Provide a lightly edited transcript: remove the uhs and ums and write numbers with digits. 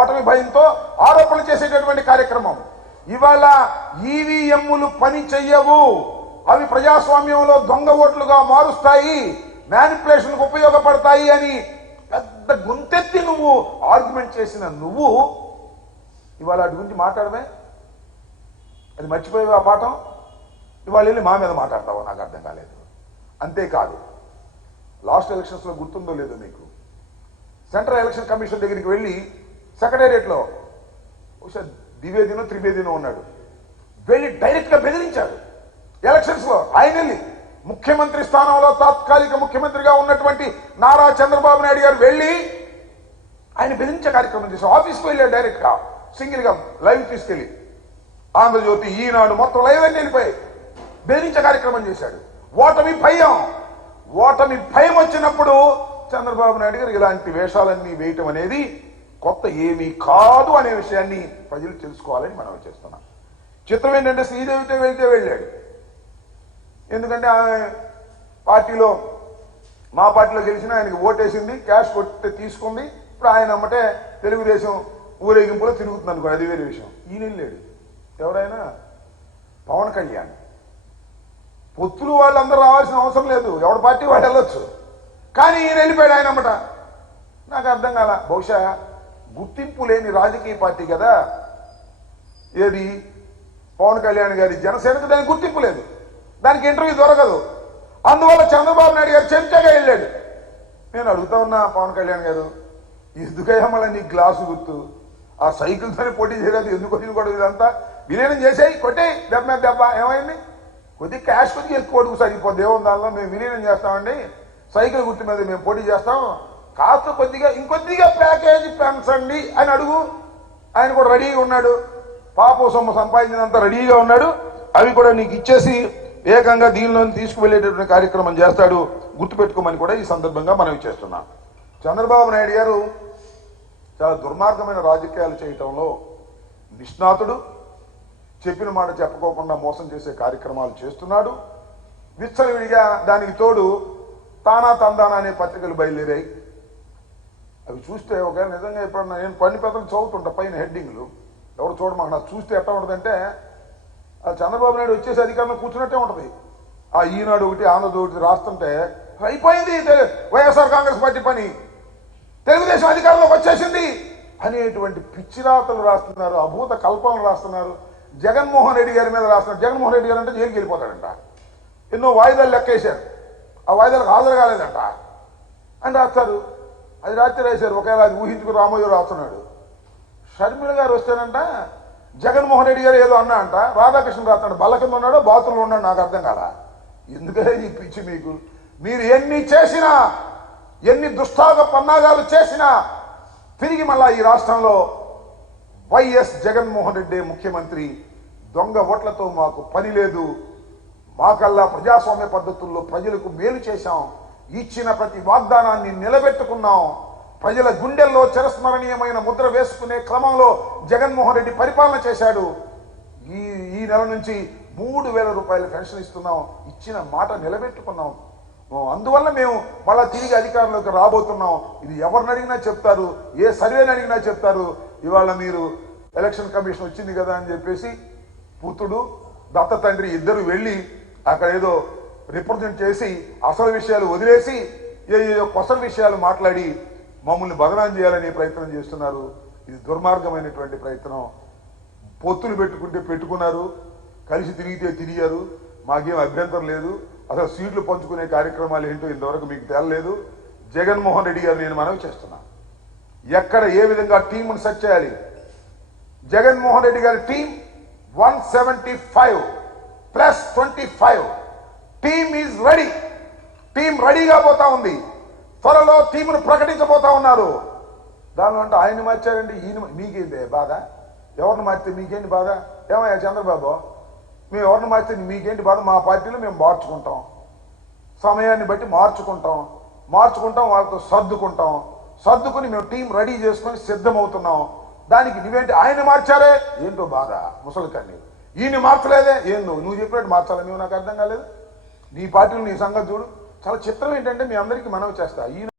ఓటమి భయంతో ఆరోపణలు చేసేటటువంటి కార్యక్రమం. ఇవాళ ఈవీఎంలు పని చెయ్యవు, అవి ప్రజాస్వామ్యంలో దొంగ ఓట్లుగా మారుస్తాయి, మ్యానిపులేషన్కు ఉపయోగపడతాయి అని పెద్ద గుంతెత్తి నువ్వు ఆర్గ్యుమెంట్ చేసిన నువ్వు ఇవాళ వాటి గురించి మాట్లాడమే, అది మర్చిపోయేవి ఆ పాఠం. ఇవాళ వెళ్ళి మా మీద మాట్లాడతావో నాకు అర్థం కాలేదు. అంతేకాదు, లాస్ట్ ఎలక్షన్స్లో గుర్తుందో లేదో మీకు, సెంట్రల్ ఎలక్షన్ కమిషన్ దగ్గరికి వెళ్ళి సెక్రటేరియట్లో బహుశా ద్వివేదినో త్రివేదినో ఉన్నాడు, వెళ్ళి డైరెక్ట్గా బెదిరించాడు ఎలక్షన్స్లో. ఆయన వెళ్ళి ముఖ్యమంత్రి స్థానంలో తాత్కాలిక ముఖ్యమంత్రిగా ఉన్నటువంటి నారా చంద్రబాబు నాయుడు గారు వెళ్ళి ఆయన బెదిరించే కార్యక్రమం చేశారు. ఆఫీస్కి వెళ్ళాడు డైరెక్ట్గా, సింగిల్గా లైవ్ తీసుకెళ్ళి. ఆంధ్రజ్యోతి, ఈనాడు మొత్తం లైవ్ అన్ని వెళ్ళిపోయి బెదిరించే కార్యక్రమం చేశాడు. ఓటమి భయం వచ్చినప్పుడు చంద్రబాబు నాయుడు గారు ఇలాంటి వేషాలన్నీ వేయటం అనేది కొత్త ఏమీ కాదు అనే విషయాన్ని ప్రజలు తెలుసుకోవాలని మనం చేస్తున్నాం. చిత్రం ఏంటంటే శ్రీదేవితో వెళ్తే వెళ్ళాడు. ఎందుకంటే ఆమె పార్టీలో, మా పార్టీలో గెలిచిన ఆయనకి ఓటేసింది, క్యాష్ కొట్టి తీసుకుంది. ఇప్పుడు ఆయన అమ్మటే తెలుగుదేశం ఊరేగింపులో తిరుగుతుంది అనుకో, అది వేరే విషయం. ఈయన వెళ్ళాడు. ఎవరైనా పవన్ కళ్యాణ్ పొత్తులు వాళ్ళందరూ రావాల్సిన అవసరం లేదు, ఎవరి పార్టీ వాళ్ళు వెళ్ళొచ్చు. కానీ ఈయన వెళ్ళిపోయాడు ఆయన అమ్మట. నాకు అర్థం కాల, బహుశా గుర్తింపు లేని రాజకీయ పార్టీ కదా ఏది పవన్ కళ్యాణ్ గారి జనసేనకు, దానికి గుర్తింపు లేదు, దానికి ఇంటర్వ్యూ దొరకదు. అందువల్ల చంద్రబాబు నాయుడు గారు చెంచగా వెళ్ళాడు. నేను అడుగుతా ఉన్నా, పవన్ కళ్యాణ్ గారు ఎందుకయ్యా మళ్ళీ నీ గ్లాసు గుర్తు, ఆ సైకిల్తోనే పోటీ చేయలేదు, ఎందుకు వచ్చింది కూడా ఇదంతా విలీనం చేసేయి, కొట్టేయి, దెబ్బ మీద దెబ్బ. ఏమైంది? కొద్దిగా క్యాష్ కొద్దిగా ఎక్కువ అడుగు సరిపోద్ది, దేవుని దానిలో మేము విలీనం చేస్తామండి, సైకిల్ గుర్తు మీద మేము పోటీ చేస్తాం, కాస్త కొద్దిగా ఇంకొద్దిగా ప్యాకేజీ పెంచండి అని అడుగు. ఆయన కూడా రెడీగా ఉన్నాడు, పాప సొమ్ము సంపాదించినంత రెడీగా ఉన్నాడు. అవి కూడా నీకు ఇచ్చేసి ఏకంగా దీనిలో తీసుకువెళ్ళేటటువంటి కార్యక్రమం చేస్తాడు, గుర్తుపెట్టుకోమని కూడా ఈ సందర్భంగా మనం చేస్తున్నాం. చంద్రబాబు నాయుడు గారు చాలా దుర్మార్గమైన రాజకీయాలు చేయటంలో నిష్ణాతుడు. చెప్పిన మాట చెప్పుకోకుండా మోసం చేసే కార్యక్రమాలు చేస్తున్నాడు. విచ్చలవిడిగా దానికి తోడు తానా తందానా అనే పత్రికలు బయలుదేరాయి. అవి చూస్తే ఒకవేళ నిజంగా ఎప్పుడన్నా నేను కొన్ని పత్రికలు చదువుతుంటా, పైన హెడ్డింగ్లు ఎవరు చూడమాక, నాకు చూస్తే ఎట్లా ఉంటుందంటే చంద్రబాబు నాయుడు వచ్చేసి అధికారంలో కూర్చున్నట్టే ఉంటుంది. ఆ ఈనాడు ఒకటి, ఆంధ్రజ్యోతి ఒకటి రాస్తుంటే అయిపోయింది వైఎస్ఆర్ కాంగ్రెస్ పార్టీ పని, తెలుగుదేశం అధికారంలోకి వచ్చేసింది అనేటువంటి పిచ్చిరాతలు రాస్తున్నారు, అభూత కల్పనలు రాస్తున్నారు. జగన్మోహన్ రెడ్డి గారి మీద రాస్తున్నారు. జగన్మోహన్ రెడ్డి గారు అంటే జైలుకి వెళ్ళిపోతాడంట, ఎన్నో వాయిదాలు లెక్కేశారు, ఆ వాయిదాలకు హాజరు కాలేదంట అని రాస్తారు. అది రాత్రి రాశారు. ఒకవేళ అది ఊహించుకుని రామోజీ రాస్తున్నాడు. షర్మిల గారు వస్తేనంట జగన్మోహన్ రెడ్డి గారు ఏదో అన్నా అంట, రాధాకృష్ణ రాస్తున్నాడు, బల్ల కింద ఉన్నాడో బాత్రూంలో ఉన్నాడు, నాకు అర్థం కాదా. ఎందుకంటే ఈ పిచ్చి మీకు, మీరు ఎన్ని చేసినా, ఎన్ని దుష్టాగ పన్నాగాలు చేసినా తిరిగి మళ్ళా ఈ రాష్ట్రంలో వైఎస్ జగన్మోహన్ రెడ్డి ముఖ్యమంత్రి. దొంగ ఓట్లతో మాకు పని లేదు, మాకల్లా ప్రజాస్వామ్య పద్ధతుల్లో ప్రజలకు మేలు చేశాం, ఇచ్చిన ప్రతి వాగ్దానాన్ని నిలబెట్టుకున్నాం, ప్రజల గుండెల్లో చిరస్మరణీయమైన ముద్ర వేసుకునే క్రమంలో జగన్మోహన్ రెడ్డి పరిపాలన చేశాడు. ఈ నెల నుంచి 3,000 రూపాయల పెన్షన్ ఇస్తున్నాం, ఇచ్చిన మాట నిలబెట్టుకున్నాం. అందువల్ల మేము మళ్ళా తిరిగి అధికారంలోకి రాబోతున్నాం. ఇది ఎవరిని అడిగినా చెప్తారు, ఏ సర్వేని అడిగినా చెప్తారు. ఇవాళ మీరు ఎలక్షన్ కమిషన్ వచ్చింది కదా అని చెప్పేసి పుత్రుడు దత్త తండ్రి ఇద్దరు వెళ్ళి అక్కడ ఏదో రిప్రజెంట్ చేసి అసలు విషయాలు వదిలేసి ఏదో కొత్త విషయాలు మాట్లాడి మమ్మల్ని బదనాం చేయాలనే ప్రయత్నం చేస్తున్నారు. ఇది దుర్మార్గమైనటువంటి ప్రయత్నం. పొత్తులు పెట్టుకుంటే పెట్టుకున్నారు, కలిసి తిరిగితే తిరిగారు, మాకేం అభ్యంతరం లేదు. అసలు సీట్లు పంచుకునే కార్యక్రమాలు ఏంటో ఇంతవరకు మీకు తేలలేదు. జగన్మోహన్ రెడ్డి గారు నేను మనవి చేస్తున్నా, ఎక్కడ ఏ విధంగా టీంను సెట్ చేయాలి. జగన్మోహన్ రెడ్డి గారి team 175 plus 25 team is ready. Team రెడీగా పోతా ఉంది. త్వరలో టీంను ప్రకటించబోతా ఉన్నారు. దానిలో అంటే ఆయన్ని మార్చారండి, ఈయన మీకేంటి బాధ? ఎవరిని మార్చితే మీకేంటి బాధ? ఏమయ్యా చంద్రబాబు, మేము ఎవరిని మార్చితే మీకేంటి బాధ? మా పార్టీలో మేము మార్చుకుంటాం, సమయాన్ని బట్టి మార్చుకుంటాం, వాళ్ళతో సర్దుకుని మేము టీం రెడీ చేసుకొని సిద్ధమవుతున్నాం. దానికి నువ్వేంటి ఆయన మార్చారే ఏంటో బాధ ముసలి కన్నీ, ఈయన మార్చలేదే ఏందో నువ్వు చెప్పినట్టు మార్చాలి. నువ్వు నాకు అర్థం కాలేదు. నీ పార్టీలో నీ సంగతి చూడు. చాలా చిత్రం ఏంటంటే మీ అందరికీ మనవి చేస్తా, ఈయన